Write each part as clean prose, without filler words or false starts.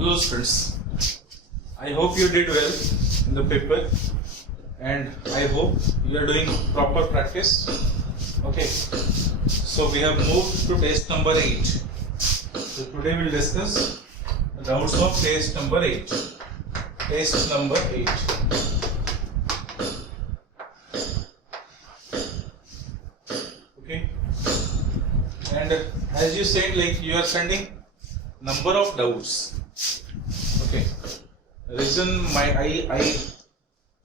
Hello students, I hope you did well in the paper and I hope you are doing proper practice. Okay, so we have moved to test number 8. So today we will discuss rounds of test number 8. Test number 8. Okay, and as you said, like you are sending number of doubts. Okay, reason I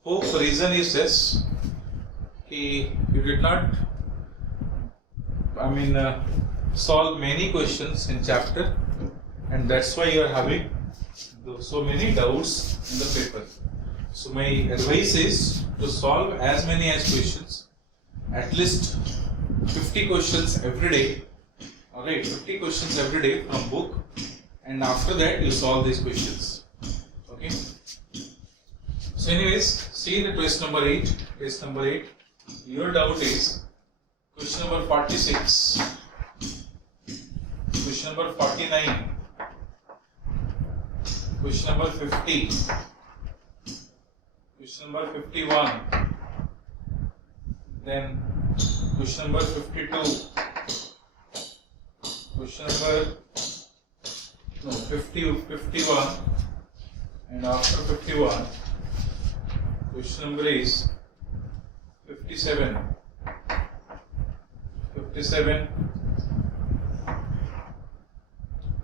hope reason is this, you did not solve many questions in chapter, and that's why you are having so many doubts in the paper. So my advice is to solve as many as questions, at least 50 questions every day. Alright, 50 questions every day from book, and after that you solve these questions. Okay. So anyways, see the test number 8. Test number 8. Your doubt is question number 46, question number 49, question number 50, question number 51, then question number 52, question number 51, and after 51, question number is 57,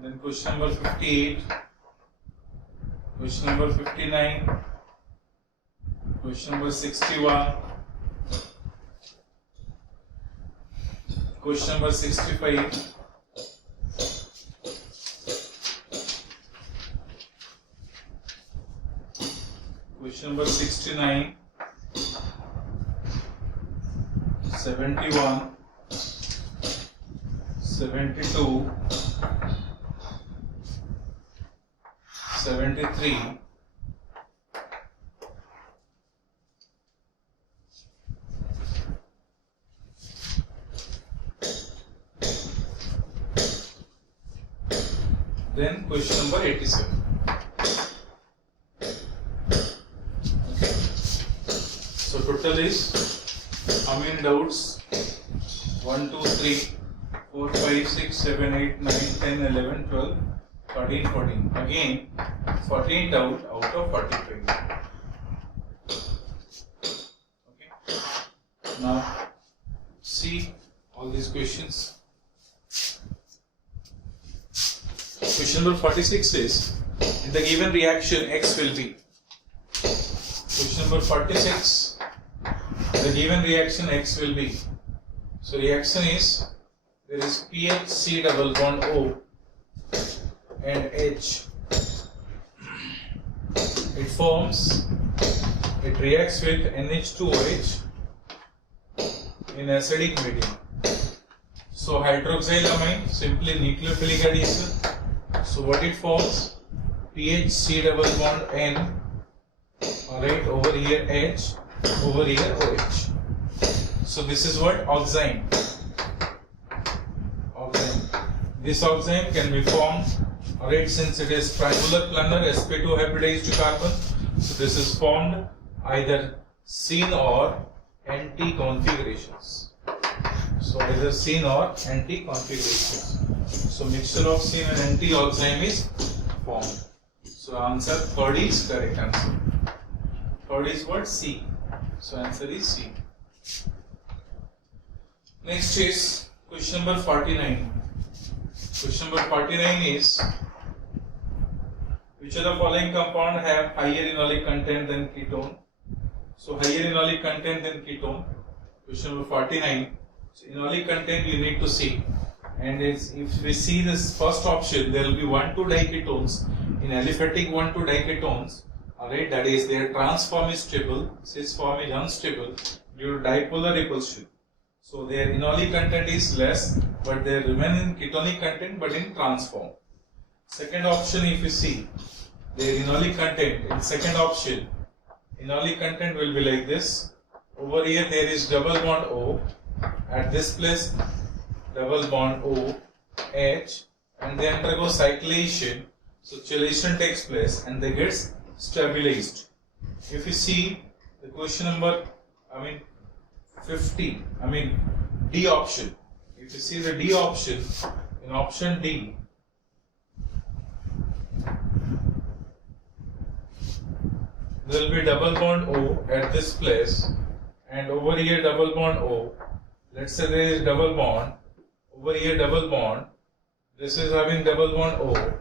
then question number 58, question number 59, question number 61, question number 65, question number 69, 71, 72, 73, then question number 87. Okay. So total is how many doubts? 1, 2, 3, 4, 5, 6, 7, 8, 9, 10, 11, 12, 13, 14. Again, 14 doubt out of 45. Okay. Now, see all these questions. Question number 46 is, in the given reaction, X will be. Question number 46, the given reaction X will be. So reaction is, there is PHC double bond O and H. It reacts with NH2OH in acidic medium. So hydroxylamine, simply nucleophilic addition. So what it forms? PHC double bond N, alright, over here H, over here OH. So this is what? Oxime. This oxime can be formed, alright, since it is triangular planar sp2 hybridized carbon. So this is formed either syn or anti configurations. So either syn or anti configurations. So mixture of syn and anti oxime is formed. So answer third is correct answer. Third is what? C. So answer is C. Next is question number 49. Question number 49 is, which of the following compound have higher enolic content than ketone? So higher enolic content than ketone. Question number 49. So enolic content you need to see. And if we see this first option, there will be 1,2-diketones. In aliphatic 1,2-diketones, alright, that is their trans form is stable, cis form is unstable due to dipolar repulsion. So their enolic content is less, but they remain in ketonic content but in trans form. Second option, if you see, their enolic content in second option, enolic content will be like this. Over here there is double bond O, at this place double bond O, H, and they undergo cyclation. So chelation takes place and they get stabilized. If you see the question number, 50, D option. If you see the D option, in option D, there will be double bond O at this place, and over here double bond O. Let's say there is double bond, over here double bond, this is having double bond O,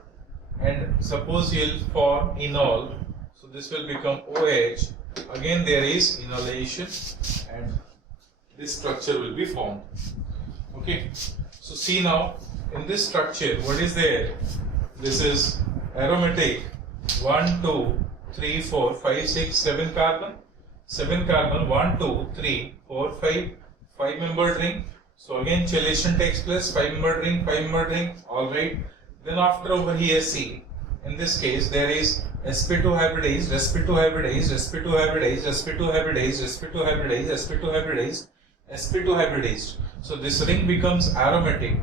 and suppose you will form enol, so this will become OH. Again there is enolation and this structure will be formed. Okay, so see now in this structure what is there? This is aromatic 1, 2, 3, 4, 5, 6, 7 carbon. 7 carbon, 1, 2, 3, 4, 5, 5-membered ring. So again chelation takes place, 5-membered ring, 5-membered ring, alright. Then after over here see, in this case there is sp2 hybridase, sp2 hybridase, sp2 hybridase, sp2 hybridase, sp2 hybridase, sp2 hybridase, sp2 hybridase. So this ring becomes aromatic,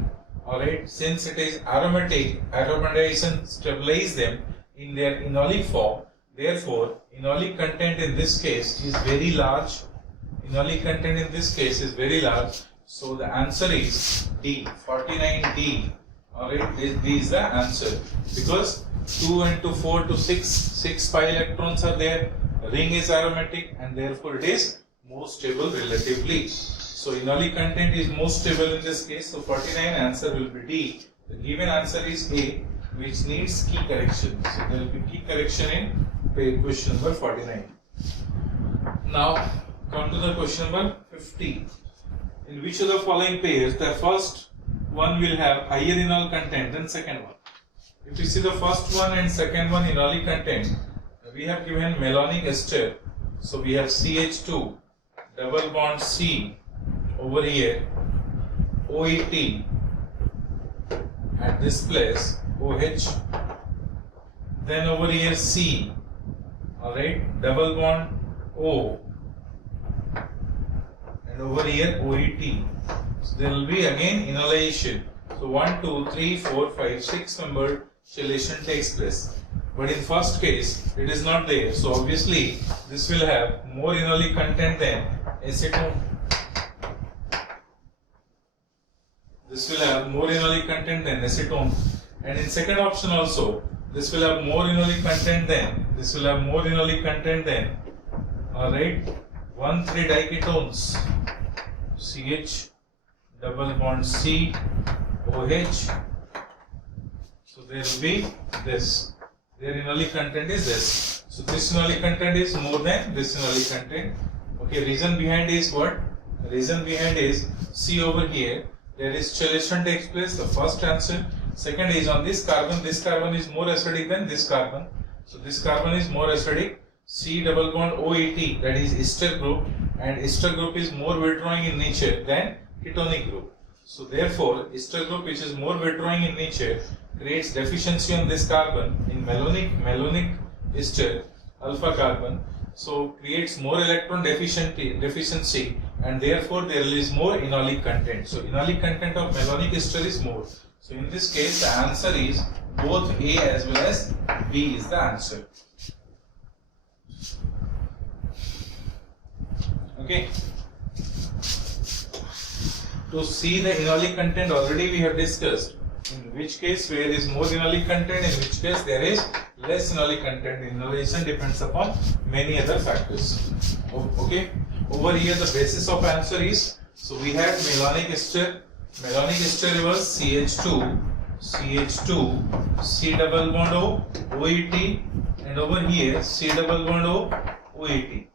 alright. Since it is aromatic, aromatization stabilize them in their enolic form. Therefore, enolic content in this case is very large. Enolic content in this case is very large. So the answer is D, 49D. Alright, D is the answer. Because 2 into 4 to 6 pi electrons are there. Ring is aromatic and therefore it is more stable relatively. So enolic content is most stable in this case. So 49 answer will be D. The given answer is A, which needs key correction. So there will be key correction in question number 49. Now come to the question number 50. In which of the following pairs the first one will have higher enol content than second one? If you see the first one and second one enolic content, we have given malonic ester. So we have CH2, double bond C, over here OET, at this place OH, then over here C, alright, double bond O, and over here OET. So there will be again enolation. So 1, 2, 3, 4, 5, 6 membered chelation takes place. But in first case it is not there. So obviously this will have more enolic content than acetone. This will have more enolic content than acetone. And in second option also, this will have more enolic content than, this will have more enolic content than, alright, 1,3 diketones, CH, double bond C, OH. So there will be this, their enolic content is this. So this enolic content is more than this enolic content. Okay, reason behind is what? Reason behind is, see over here, there is chelation takes place, the first answer. Second is on this carbon is more acidic than this carbon. So this carbon is more acidic. C double bond OET, that is ester group, and ester group is more withdrawing in nature than ketonic group. So therefore, ester group, which is more withdrawing in nature, creates deficiency on this carbon in malonic ester alpha carbon. So creates more electron deficiency, and therefore there is more enolic content. So enolic content of malonic ester is more. So in this case the answer is both A as well as B is the answer. Okay. To see the enolic content already we have discussed. In which case where is more enolic content, in which case there is less enolic content. Enolation depends upon many other factors. Okay. Over here the basis of answer is, so we had malonic ester. Malonic ester was CH2, C double bond O, OET, and over here C double bond O, OET.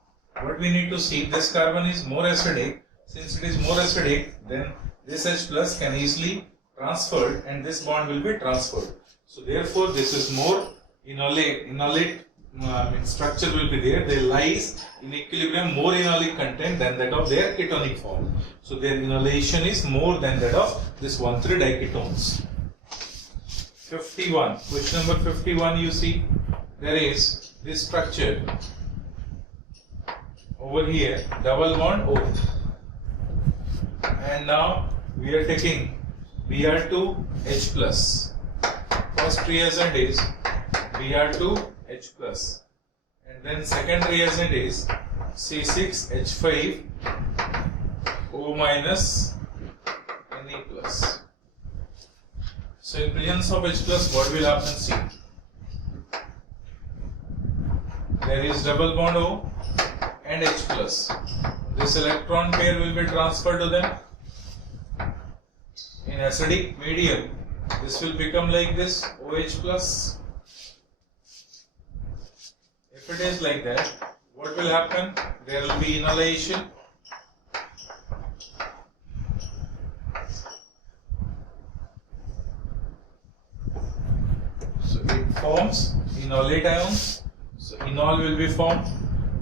What we need to see, this carbon is more acidic. Since it is more acidic, then this H plus can easily transferred and this bond will be transferred. So therefore this is more enolic structure will be there. They lies in equilibrium more enolic content than that of their ketonic form. So their enolation is more than that of this 1,3 diketones. 51. Question number 51, you see there is this structure over here, double bond O, and now we are taking Br2 H plus. First reagent is Br2H plus, and then second reagent is C6H5O minus Na plus. So in presence of H plus, what will happen? See, there is double bond O and H plus. This electron pair will be transferred to them. In acidic medium, this will become like this, OH plus. If it is like that, what will happen? There will be inhalation. So it forms enolate ions. So enol will be formed.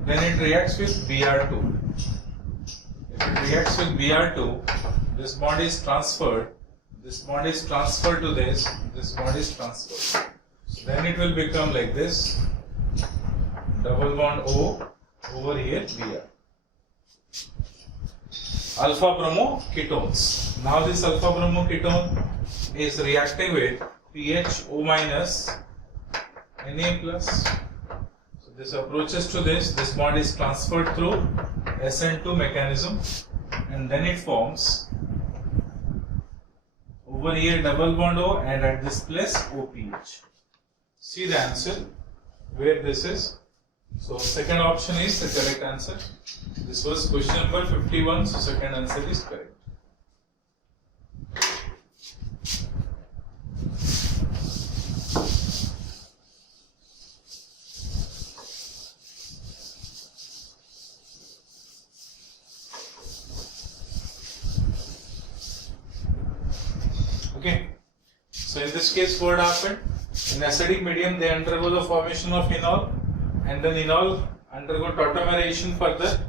Then it reacts with Br2. If it reacts with Br2, this bond is transferred. This bond is transferred to this. This bond is transferred. So then it will become like this. Double bond O over here Br. Alpha bromo ketones. Now this alpha bromo ketone is reacting with PHO minus Na plus. So this approaches to this. This bond is transferred through SN2 mechanism, and then it forms over here double bond O, and at this place OPH. See the answer where this is. So second option is the correct answer. This was question number 51. So second answer is correct. Okay. So in this case, what happened? In acidic medium, they undergo the formation of enol, and then enol undergo tautomerization further.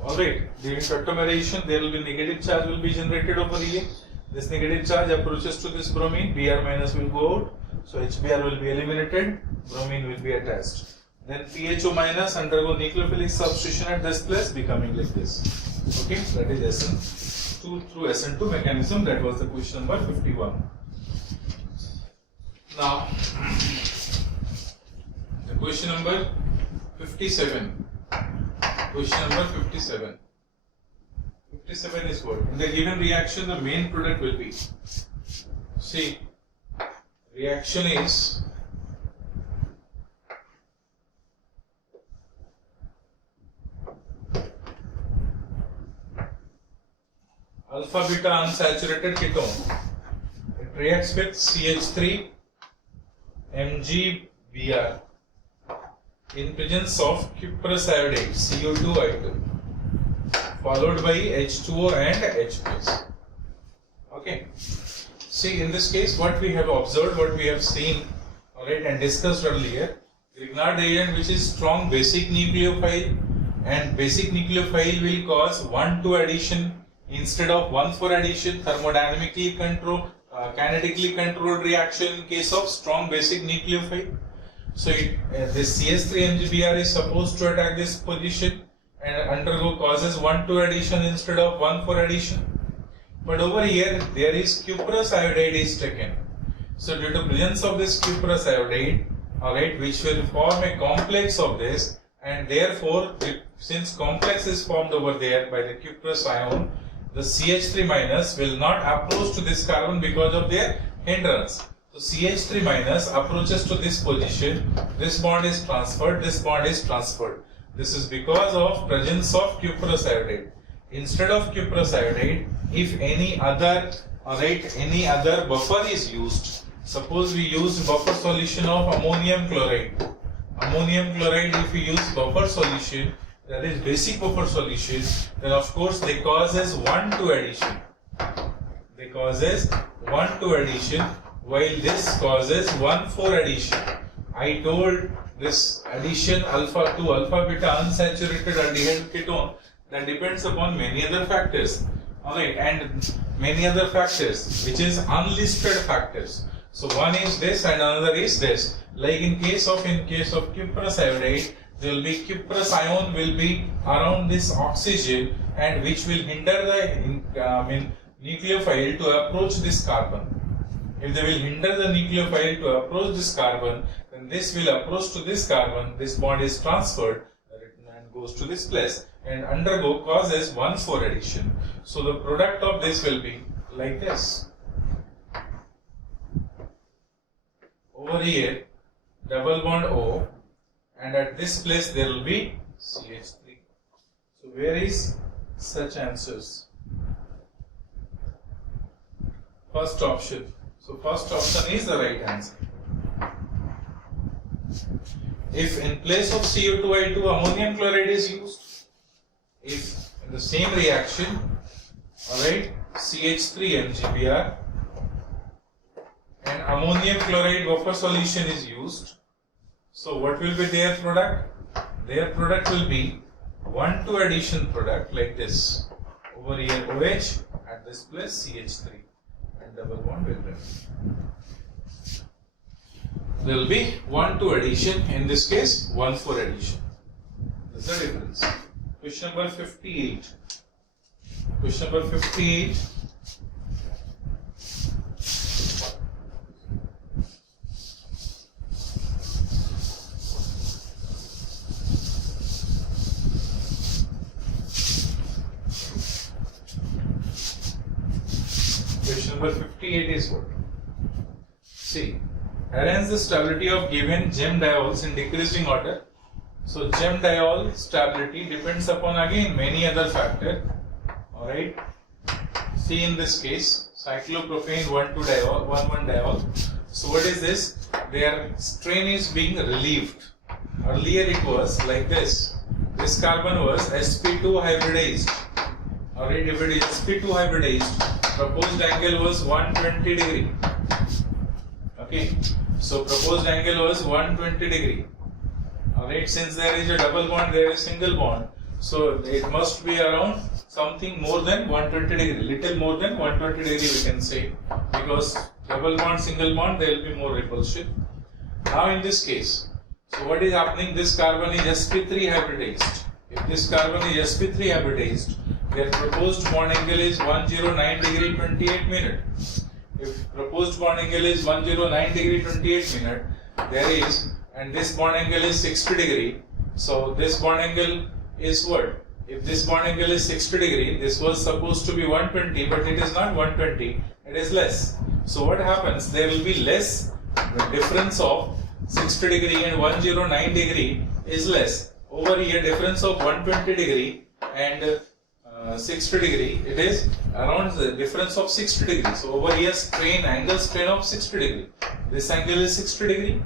Alright, during tautomerization, there will be negative charge will be generated over here. This negative charge approaches to this bromine, Br minus will go out, so HBr will be eliminated, bromine will be attached. Then PHO minus undergo nucleophilic substitution at this place, becoming like this. Okay, that is SN2 through SN2 mechanism. That was the question number 51. Now, the question number 57. Question number 57. 57 is what? In the given reaction, the main product will be. See, reaction is alpha beta unsaturated ketone. It reacts with CH3 MgBr in presence of cuprous iodide CO2I2 followed by H2O and H+. Okay. See, in this case, what we have observed, what we have seen, alright, and discussed earlier, Grignard reagent which is strong basic nucleophile, and basic nucleophile will cause 1,2 addition instead of 1,4 addition, thermodynamically controlled, kinetically controlled reaction in case of strong basic nucleophile. So this CH3 MgBr is supposed to attack this position and undergo causes 1,2 addition instead of 1,4 addition. But over here there is cuprous iodide is taken. So due to presence of this cuprous iodide, alright, which will form a complex of this, and therefore since complex is formed over there by the cuprous ion, the CH3 minus will not approach to this carbon because of their hindrance. So CH3 minus approaches to this position, this bond is transferred, this bond is transferred. This is because of presence of cuprous iodide. Instead of cuprous iodide, if any other buffer is used, suppose we use buffer solution of ammonium chloride. Ammonium chloride, if we use buffer solution, that is basic buffer solution, then of course they causes 1,2 addition. They causes 1,2 addition, while this causes 1,4 addition. I told this addition alpha to alpha beta unsaturated aldehyde ketone, that depends upon many other factors. Alright, and many other factors which is unlisted factors. So one is this and another is this. Like in case of cuprous iodide, there will be cuprous ion will be around this oxygen, and which will hinder the nucleophile to approach this carbon. If they will hinder the nucleophile to approach this carbon, then this will approach to this carbon, this bond is transferred and goes to this place and undergo causes 1,4 addition. So the product of this will be like this. Over here, double bond O, and at this place there will be CH3. So where is such answers? First option. So first option is the right answer. If in place of CO2I2 ammonium chloride is used, if in the same reaction, alright, CH3 MgBr and ammonium chloride buffer solution is used, so what will be their product? Their product will be 1,2 addition product like this. Over here OH, at this place CH3 and double bond will remain. There will be 1,2 addition, in this case 1,4 addition. That's the difference. Question number 58. Question number 58. Question number 58 is what? See, arrange the stability of given gem diols in decreasing order. So gem diol stability depends upon again many other factors. Alright. See in this case, cyclopropane 1,2 diol, 1,1 diol. So what is this? Their strain is being relieved. Earlier it was like this. This carbon was sp2 hybridized. Alright, if it is sp2 hybridized, proposed angle was 120 degree. Okay, so proposed angle was 120 degree. Alright, since there is a double bond, there is single bond, so it must be around something more than 120 degree, little more than 120 degree we can say, because double bond, single bond, there will be more repulsion. Now in this case, so what is happening? This carbon is sp3 hybridized. If this carbon is sp3 hybridized, their proposed bond angle is 109 degree 28 minute. If proposed bond angle is 109 degree 28 minute, there is, and this bond angle is 60 degree. So this bond angle is what? If this bond angle is 60 degree, this was supposed to be 120, but it is not 120, it is less. So what happens? There will be less, the difference of 60 degree and 109 degree is less. Over here, difference of 120 degree and 60 degree, it is around the difference of 60 degree. So over here, strain, angle strain of 60 degree. This angle is 60 degree.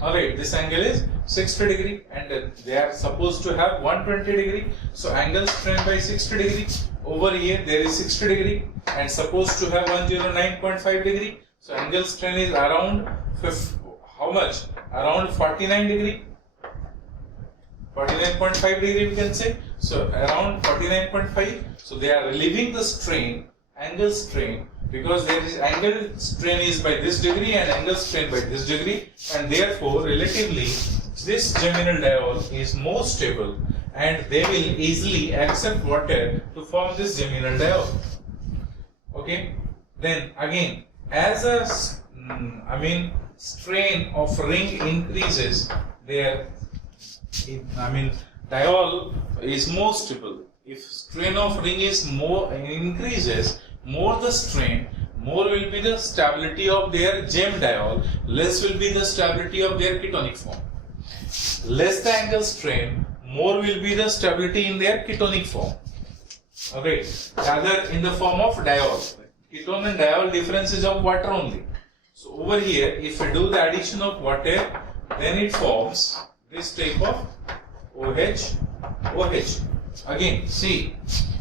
Alright, this angle is 60 degree and they are supposed to have 120 degree. So angle strain by 60 degree. Over here, there is 60 degree and supposed to have 109.5 degree. So angle strain is around how much? Around 49 degree. 49.5 degree we can say. So around 49.5. So they are relieving the strain, angle strain, because there is angle strain is by this degree and angle strain by this degree, and therefore relatively this geminal diol is more stable and they will easily accept water to form this geminal diol. Okay. Then again, as a strain of ring increases, their diol is more stable. If strain of ring is more increases, more the strain, more will be the stability of their gem diol, less will be the stability of their ketonic form. Less the angle strain, more will be the stability in their ketonic form. Okay, rather in the form of diol. Ketone and diol difference is of water only. So over here, if we do the addition of water, then it forms this type of OH, OH. Again, see,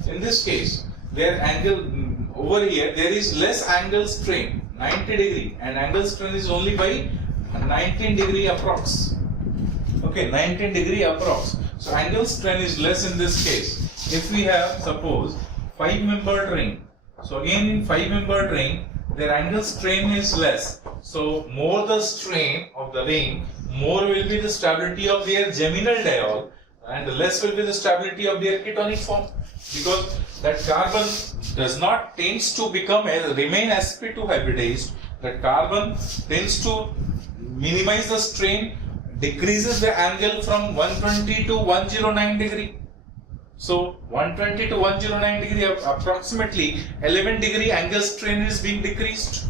in this case, their angle over here, there is less angle strain, 90 degree, and angle strain is only by 19 degree approx. Okay, 19 degree approx. So angle strain is less in this case. If we have, suppose, 5-membered ring, so again in 5-membered ring, their angle strain is less. So more the strain of the ring, more will be the stability of their geminal diol, and less will be the stability of their ketonic form, because that carbon does not tends to become remain sp2 hybridized, that carbon tends to minimize the strain, decreases the angle from 120 to 109 degree. So 120 to 109 degree, approximately 11 degree angle strain is being decreased.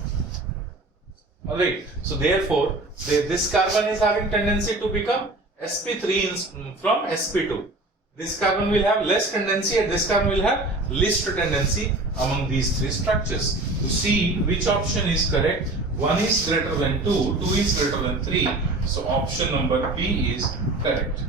Alright, so therefore this carbon is having tendency to become sp3 from sp2. This carbon will have less tendency and this carbon will have least tendency among these three structures. To see which option is correct, 1 is greater than 2, 2 is greater than 3. So option number B is correct.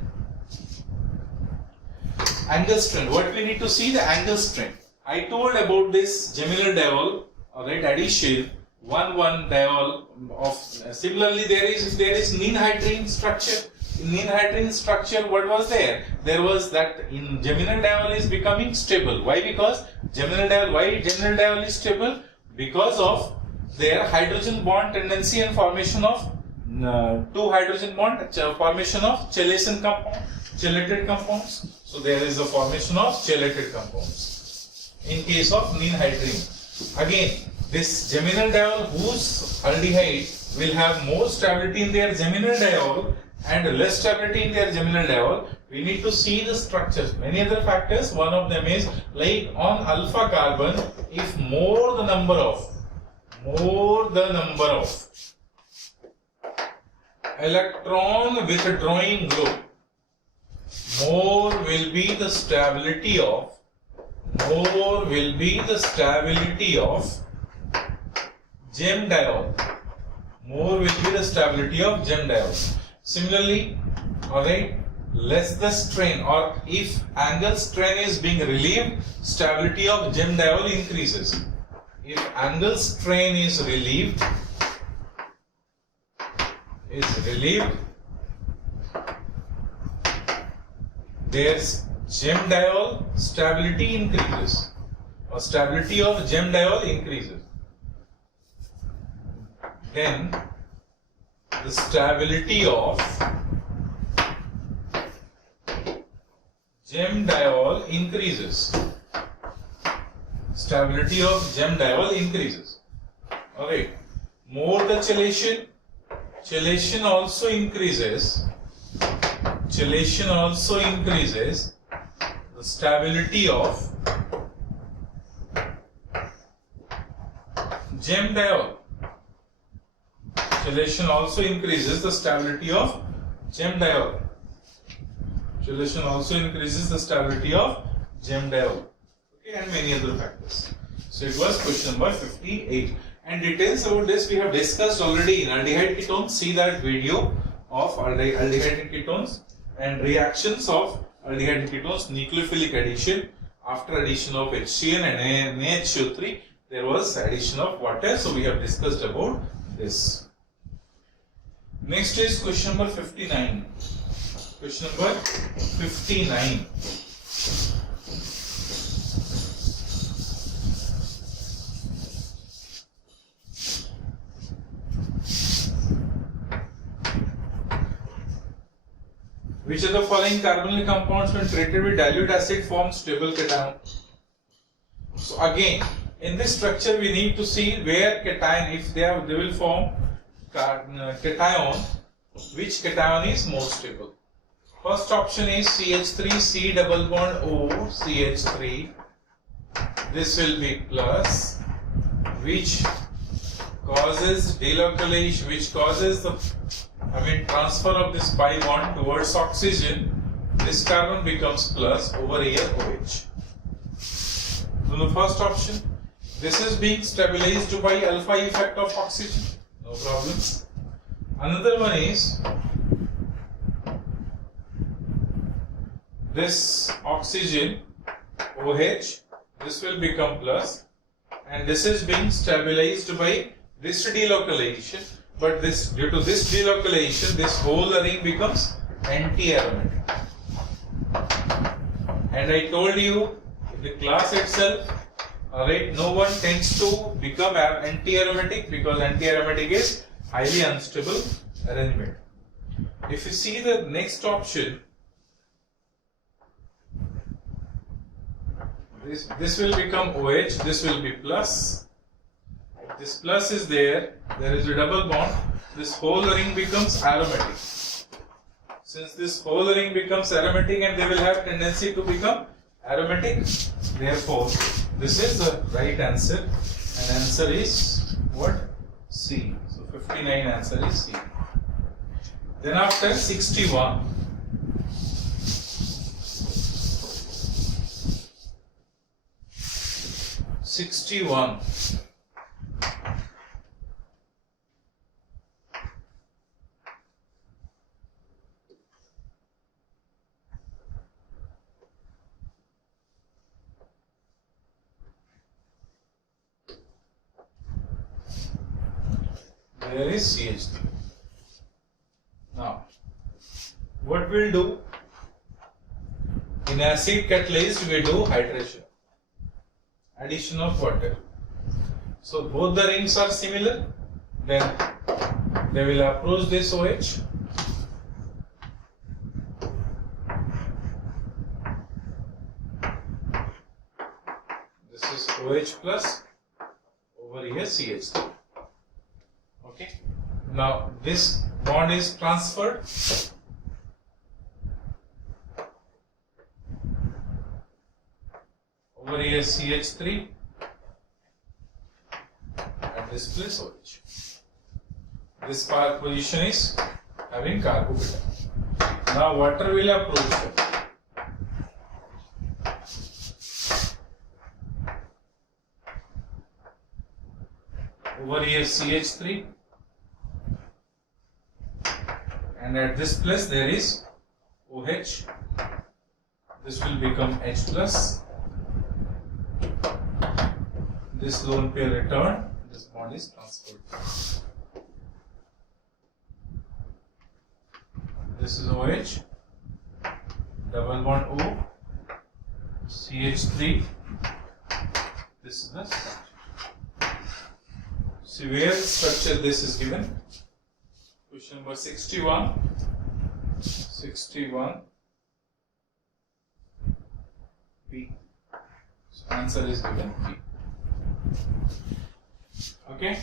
Angle strain. What we need to see? The angle strain. I told about this geminal diol, alright, addition 1,1 diol of. Similarly, there is Ninhydrine structure. In Ninhydrine structure, what was there? There was that in geminal diol is becoming stable. Why? Because geminal diol. Why geminal diol is stable? Because of their hydrogen bond tendency and formation of two hydrogen bond, formation of chelated compounds. So there is a formation of chelated compounds in case of Ninhydrine. Again, this geminal diol whose aldehyde will have more stability in their geminal diol and less stability in their geminal diol, we need to see the structures. Many other factors. One of them is like on alpha carbon, if more the number of electron withdrawing group, more will be the stability of gem diol. More will be the stability of gem diol. Similarly, alright, less the strain, or if angle strain is being relieved, stability of gem diol increases. If angle strain is relieved, there's gem diol stability increases, or stability of gem diol increases. Then the stability of gem diol increases. Stability of gem diol increases. Alright. More the chelation also increases. Chelation also increases the stability of gem diol. Chelation also increases the stability of gem diol. Chelation also increases the stability of gem diol. Okay, and many other factors. So it was question number 58. And details about this we have discussed already in aldehyde ketones. See that video of aldehyde ketones and reactions of aldehyde ketones, nucleophilic addition. After addition of HCN and NaHCO3, there was addition of water. So we have discussed about this. Next is question number 59. Question number 59. Which of the following carbonyl compounds when treated with dilute acid form stable cation? So again, in this structure we need to see where cation, if they will form cation, which cation is more stable. First option is CH3, C double bond O, CH3. This will be plus, which causes delocalization, which causes the transfer of this pi bond towards oxygen. This carbon becomes plus, over here OH. So the first option, this is being stabilized by alpha effect of oxygen, no problem. Another one is this oxygen OH, this will become plus, and this is being stabilized by this delocalization. But this, due to this delocalization, this whole ring becomes anti-aromatic. And I told you in the class itself, alright, no one tends to become anti-aromatic because anti-aromatic is highly unstable arrangement. If you see the next option, this will become OH, this will be plus, this plus is there, there is a double bond, this whole ring becomes aromatic. Since this whole ring becomes aromatic and they will have tendency to become aromatic, therefore this is the right answer, and answer is what? C. So 59 answer is C. Then after 61. 61. There is CH3. Now, what we'll do? In acid catalyst, we do hydration, addition of water. So both the rings are similar. Then they will approach this OH. This is OH plus, over here CH3. Okay. Now this bond is transferred. Over here CH3, at this place OH. This position is having carbocation. Now water will approach. Over here CH3, and at this place there is OH. This will become H plus. This lone pair return, this bond is transferred. This is OH, double bond O, CH3, this is the structure. See where structure this is given. Question number 61. 61 B. So answer is given B. Okay.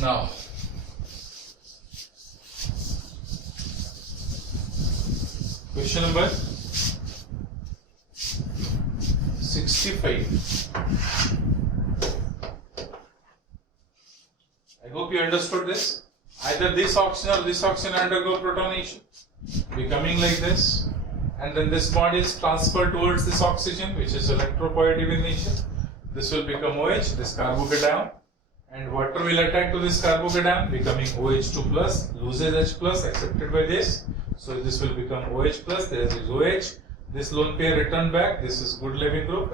Now question number 65. I hope you understood this. Either this oxygen or this oxygen undergo protonation, becoming like this, and then this bond is transferred towards this oxygen, which is electropositive in nature. This will become OH, this carbocation, and water will attack to this carbocation, becoming OH2 plus, loses H plus, accepted by this. So this will become OH plus, there is OH. This lone pair return back, this is good Levin group,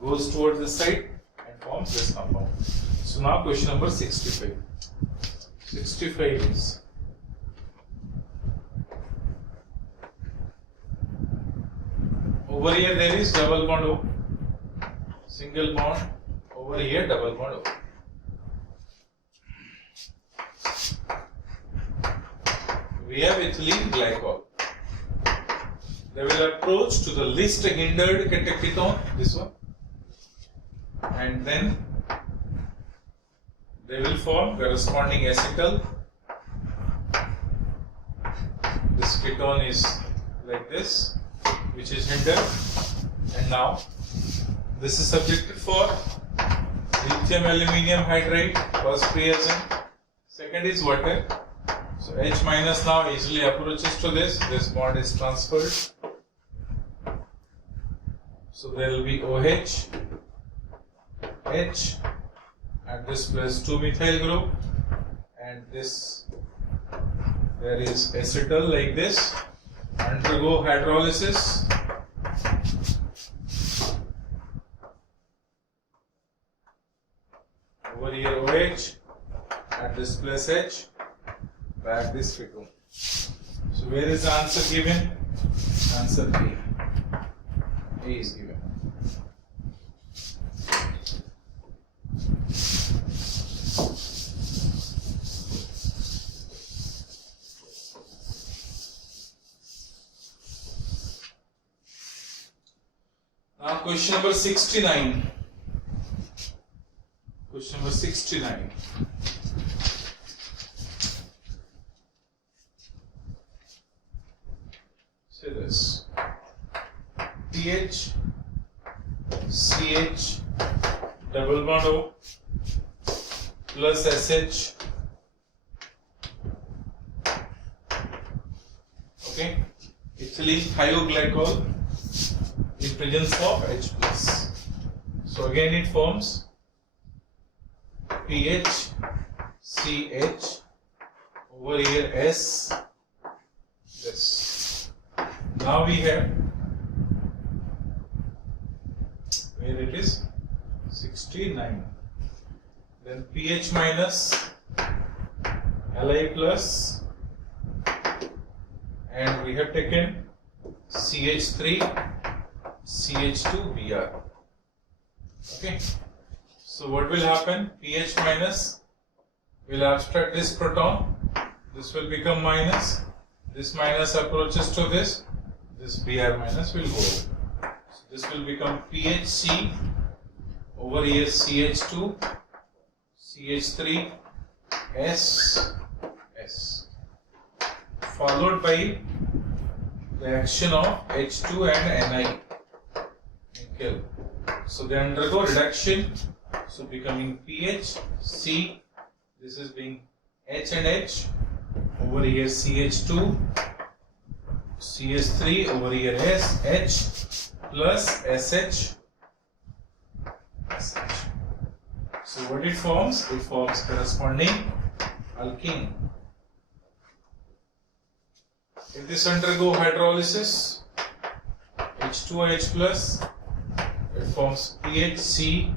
goes towards this side and forms this compound. So now question number 65. 65 is over here there is double bond O, single bond, over here double bond O. We have ethylene glycol. They will approach to the least hindered ketone, this one, and then they will form corresponding acetal. This ketone is like this, which is hindered, and now this is subjected for lithium aluminium hydride, first reaction, second is water. So H minus now easily approaches to this bond is transferred. So there will be OH, H, and this plus 2-methyl group, and this there is acetal like this, undergo hydrolysis. Over here OH, at this place H, back this ketone. So where is the answer given? Answer A. A is given. Now question number 69. 69. Say this. pH, CH, double bond O plus SH. Okay, ethylene thioglycol in presence of H plus. So again it forms pH, CH, over here S, this. Now we have, where it is 69. Then pH minus, Li plus, and we have taken CH3, CH2, Br. Okay. So what will happen? pH minus will abstract this proton. This will become minus. This minus approaches to this. This Br minus will go over. So this will become PHC, over here CH2, CH3, S, S, followed by the action of H2 and Ni, nickel. So they undergo reduction, so becoming pH, C, this is being H and H, over here CH2, CH3, over here S, H, plus SH, SH. So what it forms? It forms corresponding alkene. If this undergo hydrolysis, H2OH plus, it forms PHC,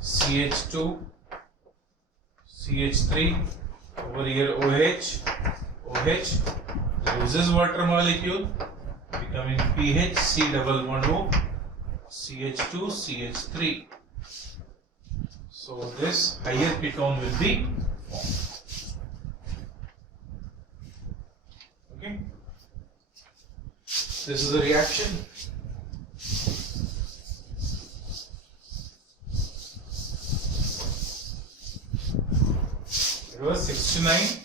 CH2, CH3, over here OH, OH, loses water molecule, becoming pH, C double bond O, CH2, CH3. So this higher ketone will be formed. Okay. This is the reaction. It was 69.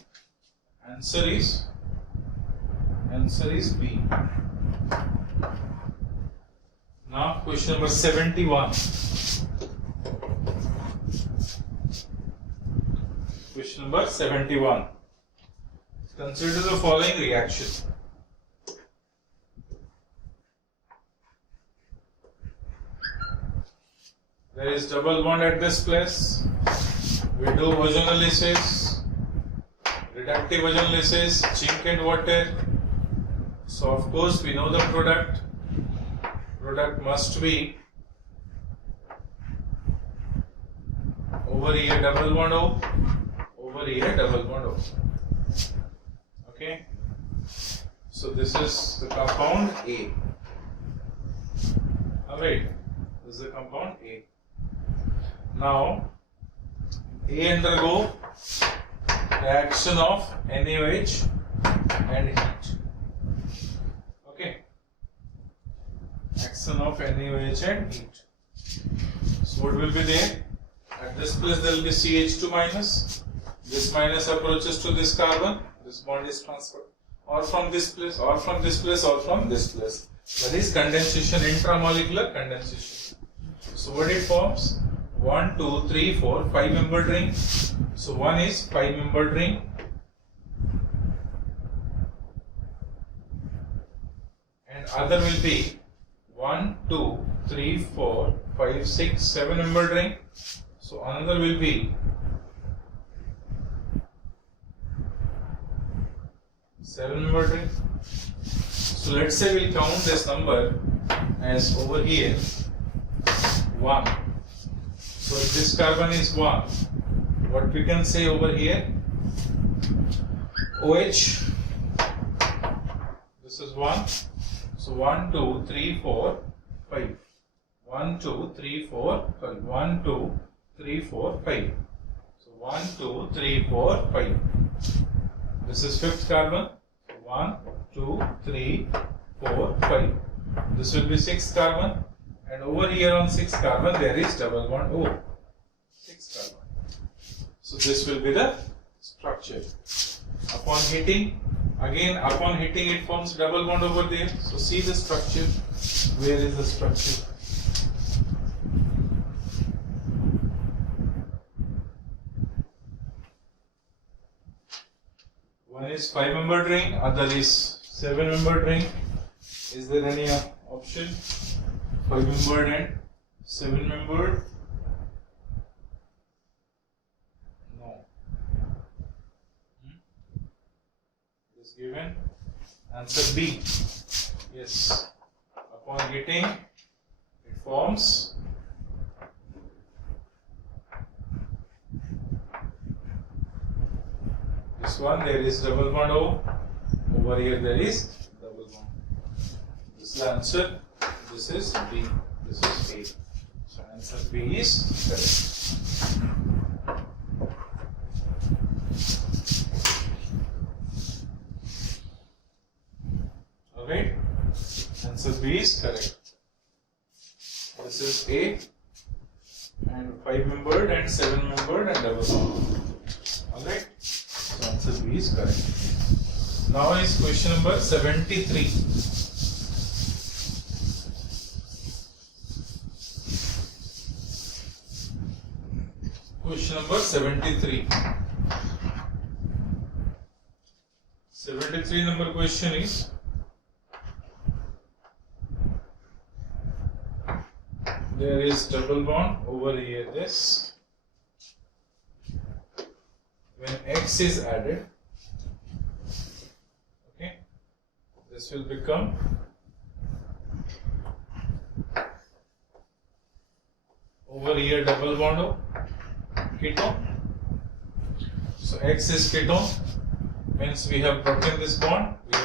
Answer is B. Now question number 71. Question number 71. Consider the following reaction. There is double bond at this place. We do ozonolysis, reductive ozonolysis, zinc and water. So of course we know the product. Product must be over here double bond O, over here double bond O. Okay. So this is the compound A. Alright, this is the compound A. Now A undergo the action of NaOH and heat. Okay. Action of NaOH and heat. So what will be there? At this place there will be CH2 minus. This minus approaches to this carbon. This bond is transferred. Or from this place, or from this place, or from this place. That is condensation, intramolecular condensation. So what it forms? 1, 2, 3, 4, 5 membered ring. So one is 5 membered ring. And other will be 1, 2, 3, 4, 5, 6, 7 membered ring. So another will be 7 membered ring. So let's say we'll count this number as over here 1. So if this carbon is 1, what we can say over here? OH, this is 1. So 1, 2, 3, 4, 5. 1, 2, 3, 4, 5. 1, 2, 3, 4, 5. So 1, 2, 3, 4, 5. This is fifth carbon. 1, 2, 3, 4, 5. This will be sixth carbon. And over here on 6th carbon there is double bond O. 6th carbon. So this will be the structure. Upon heating, it forms double bond over there. So see the structure. Where is the structure? One is 5-membered ring, other is 7-membered ring. Is there any option? 5-membered and 7-membered? No. It is given. Answer B. Yes. Upon heating, it forms this one. There is double bond O. Over here there is double bond. This is the answer. This is B. This is A. So answer B is correct. Alright. Answer B is correct. This is A. And 5-membered and 7-membered and double bond. Alright. So answer B is correct. Now is question number 73. Question number 73. 73 number question is, there is double bond over here this. When X is added, okay, this will become over here double bond of ketone. So X is ketone, means we have broken this bond. So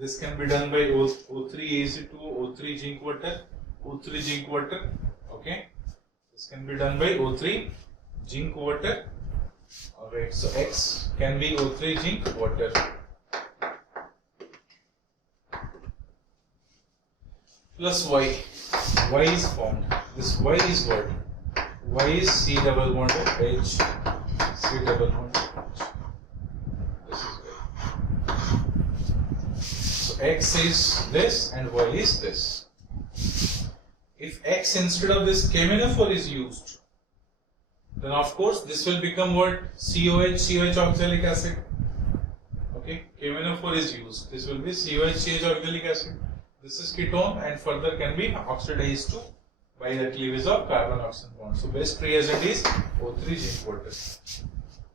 this can be done by O3 Ag2, O3 zinc water, O3 zinc water. Okay, this can be done by O3 zinc water. Alright, so X can be O3 zinc water. Plus Y. Y is formed. This Y is what? Y is C double bond of H. C double bond of H. This is Y. So X is this and Y is this. If X instead of this KMnO4 is used, then of course this will become what? COH oxalic acid. Okay, KMnO4 is used. This will be COH oxalic acid. This is ketone and further can be oxidized to by the cleavage of carbon oxygen bond. So best reagent is O3 zinc water.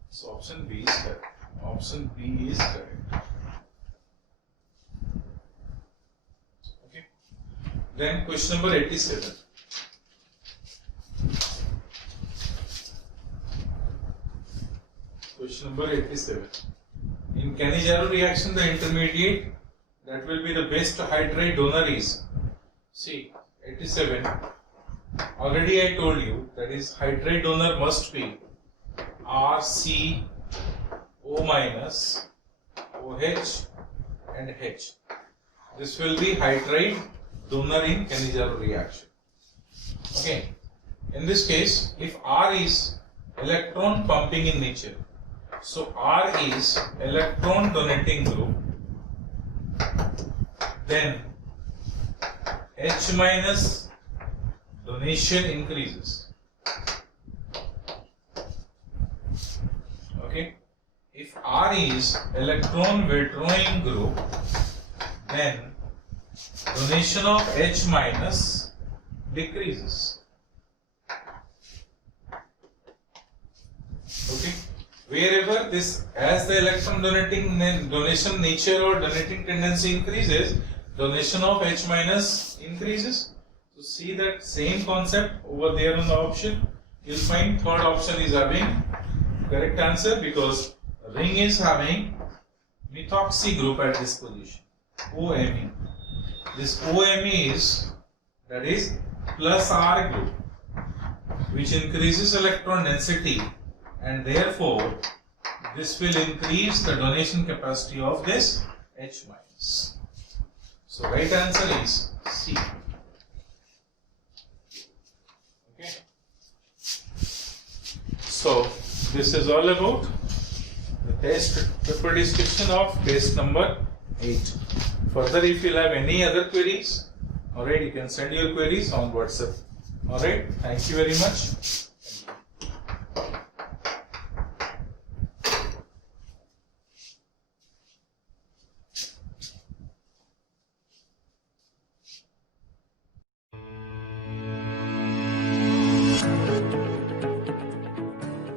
So option B is correct. Option B is correct. Okay. Then question number 87. Question number 87. In Cannizzaro reaction, the intermediate that will be the best hydride donor is, see, 87. Already I told you that is hydride donor must be RCO minus OH and H. This will be hydride donor in Cannizzaro reaction. Okay. In this case, if R is electron pumping in nature, so R is electron donating group, then H minus donation increases. Okay. If R is electron withdrawing group, then donation of H minus decreases. Okay. Wherever this, as the electron donation nature or donating tendency increases, donation of H minus increases. So see that same concept over there on the option. You'll find third option is having correct answer because ring is having methoxy group at this position, OMe. This OMe is, that is plus R group, which increases electron density, and therefore this will increase the donation capacity of this H minus. So right answer is C. So this is all about the test paper discussion of test number 8. Further, if you have any other queries, alright, you can send your queries on WhatsApp. Alright, thank you very much.